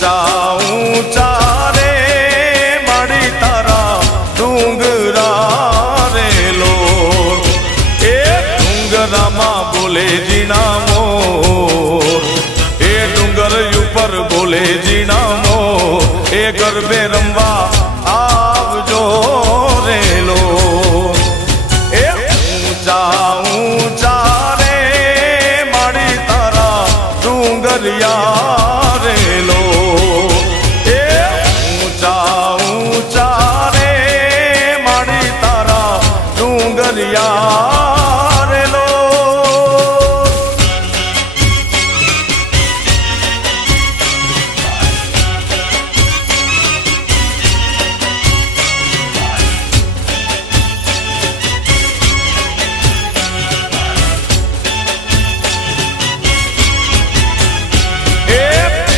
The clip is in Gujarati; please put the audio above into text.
ઊંચા ઊંચા રે માડી તારા ડુંગરા રે લોર એ ડુંગરામાં બોલે જીણા મોર એ ડુંગર ઉપર બોલે જીણા